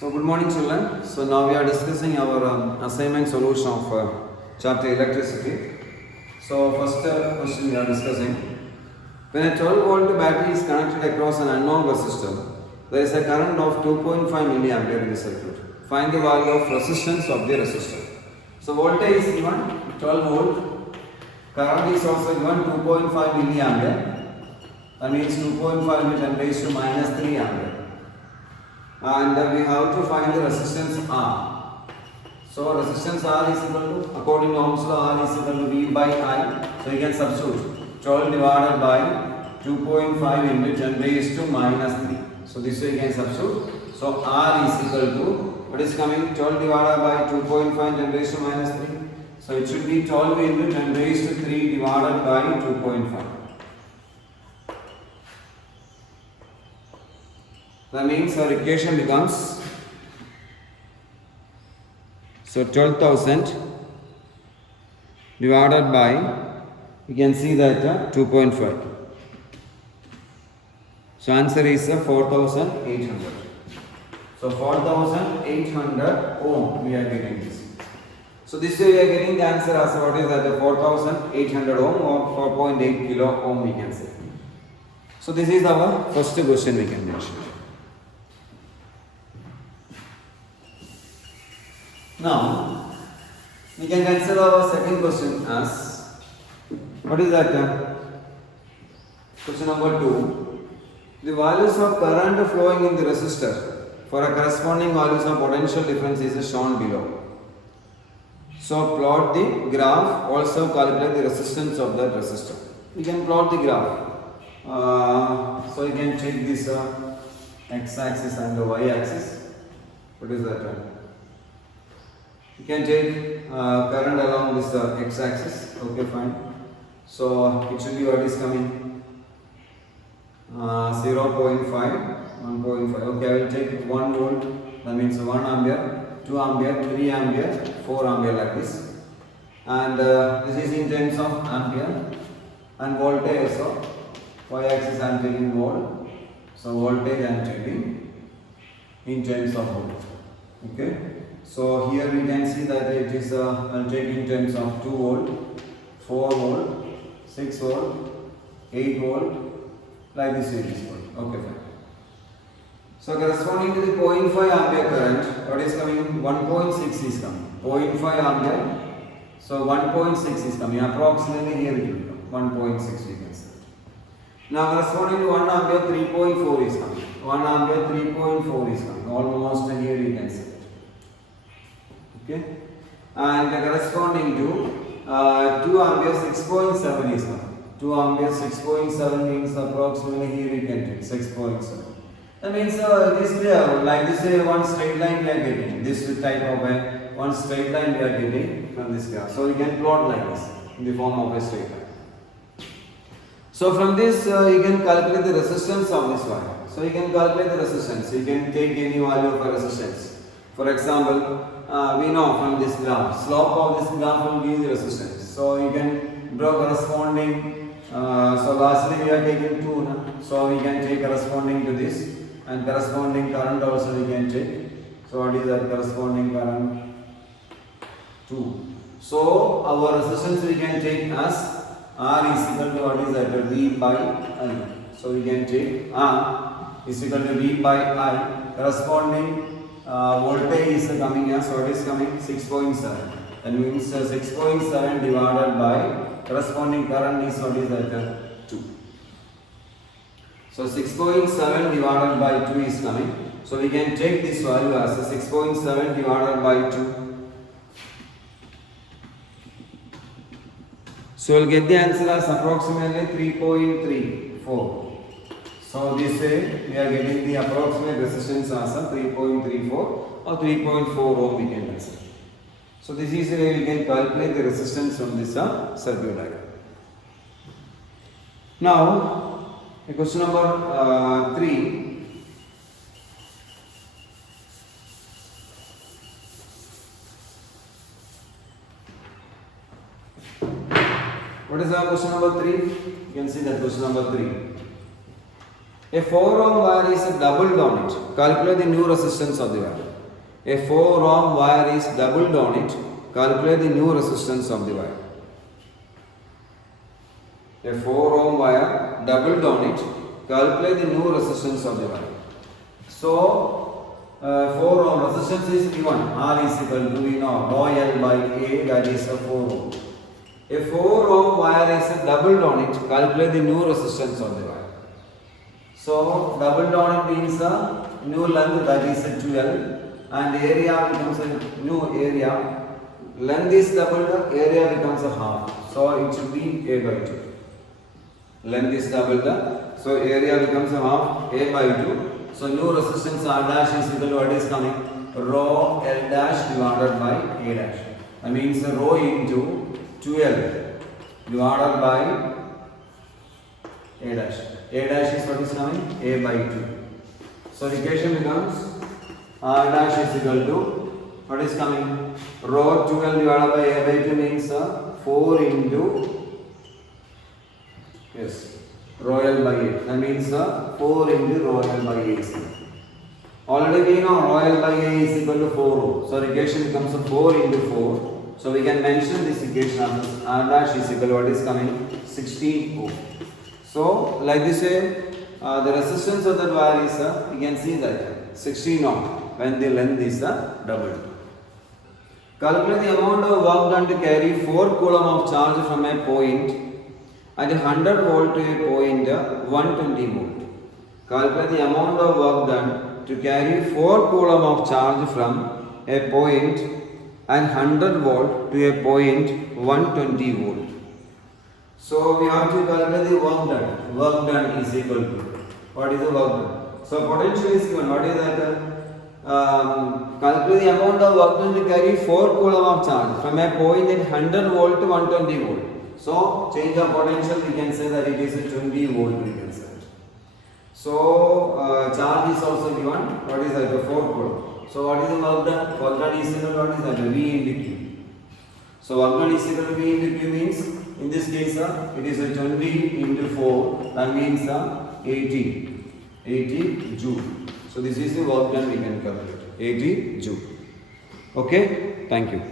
So good morning children. So now we are discussing our assignment solution of chapter electricity. So first question we are discussing. When a 12 volt battery is connected across an unknown resistor, there is a current of 2.5 milliampere in the circuit. Find the value of resistance of the resistor. So voltage is given 12 volt. Current is also given 2.5 milliampere. That means 2.5 into 10 raised to minus 3 ampere. And we have to find the resistance R. So resistance R is equal to, according to Ohm's law, R is equal to V by I. So you can substitute 12 divided by 2.5 into 10 raised to minus 3. So this way you can substitute. So R is equal to, what is coming? 12 divided by 2.5 10 raised to minus 3. So it should be 12 into 10 raised to 3 divided by 2.5. That means our equation becomes, so 12,000 divided by, you can see that 2.5. So answer is 4,800. So 4,800 ohm we are getting this. So this way we are getting the answer as what is that 4,800 ohm or 4.8 kilo ohm we can say. So this is our first question we can mention. Now, we can consider our second question as, what is that? Question number 2. The values of current flowing in the resistor for a corresponding values of potential difference is shown below. So, plot the graph, also calculate the resistance of that resistor. We can plot the graph. So, you can take this x-axis and the y-axis. What is that? You can take current along this x-axis. Okay, fine. So it should be what is coming 0.5, 1.5. Okay, I will take 1 volt. That means 1 ampere, 2 ampere, 3 ampere, 4 ampere like this. And this is in terms of ampere and voltage. So y-axis I am taking volt. So voltage I am taking in terms of volt. Okay. So here we can see that it is I'll take in terms of 2 volt, 4 volt, 6 volt, 8 volt, like this it is volt. Okay, fine. So corresponding to the 0.5 ampere current, what is coming? 1.6 is coming. 0.5 ampere. So 1.6 is coming. Approximately here it will come. 1.6 we can say. Now corresponding to 1 ampere, 3.4 is coming. 1 ampere, 3.4 is coming. Almost here you can see. Okay, and corresponding to 2 ampere 6.7 is coming. 2 ampere 6.7 means approximately here you can take 6.7. That means it is clear, like this one straight line we are getting, this type of one straight line we are getting from this graph. So you can plot like this in the form of a straight line. So from this you can calculate the resistance of this wire. So you can calculate the resistance. You can take any value of a resistance. For example, we know from this graph, slope of this graph will give the resistance. So you can draw corresponding, so lastly we are taking 2, no? So we can take corresponding to this and corresponding current also we can take. So what is that corresponding current? 2. So our resistance we can take as R is equal to what is that? V by I. So we can take R is equal to V by I. Corresponding voltage is coming as what is coming 6.7. That means 6.7 divided by corresponding current is what is that 2. So 6.7 divided by 2 is coming. So we can take this value as 6.7 divided by 2. So we'll get the answer as approximately 3.34. So this way we are getting the approximate resistance as a 3.34 or 3.4 ohm we can consider. So this is the way we can calculate the resistance from this circuit diagram. Now question number 3. What is our question number 3? You can see that question number 3. A 4 ohm wire is doubled on it. Calculate the new resistance of the wire. A 4 ohm wire is doubled on it. Calculate the new resistance of the wire. A 4 ohm wire doubled on it. Calculate the new resistance of the wire. So, 4 ohm resistance is given. R is equal to, we know, rho L by A, that is a 4 ohm. A 4 ohm wire is doubled on it. Calculate the new resistance of the wire. So, doubled on it means a new length, that is a 12, and area becomes a new area. Length is doubled, area becomes a half. So, it should be A by 2. Length is doubled, so area becomes a half, A by 2. So, new resistance R dash is equal to what is coming? Rho L dash divided by A dash. That means rho into 12 divided by A dash. A dash is what is coming? A by 2. So, the equation becomes R dash is equal to what is coming? Rho 12 divided by A by 2 means 4 into rho L by 8. That means 4 into rho L by 8. Already we know rho L by A is equal to 4 ohm. So, the equation becomes 4 into 4. So, we can mention this equation as R dash is equal to what is coming? 16 ohm. So, like this way, the resistance of that wire is, you can see that 16 ohm when the length is doubled. Calculate the amount of work done to carry 4 coulomb of charge from a point at 100 volt to a point 120 volt. Calculate the amount of work done to carry 4 coulomb of charge from a point at 100 volt to a point 120 volt. So we have to calculate the work done. Work done is equal to, what is the work done? So potential is given. What is that? Calculate the amount of work done to carry 4 coulomb of charge from a point at 100 volt to 120 volt. So, change of potential, we can say that it is a 20 volt, we can say. So, charge is also given. What is that? 4 coulomb. So, what is the work done? Work done is equal to what is that? V into Q. So, work done is equal to V into Q means, in this case, it is a 20 into 4. That means 80 joule. So, this is the work done we can calculate. 80 joule. Okay? Thank you.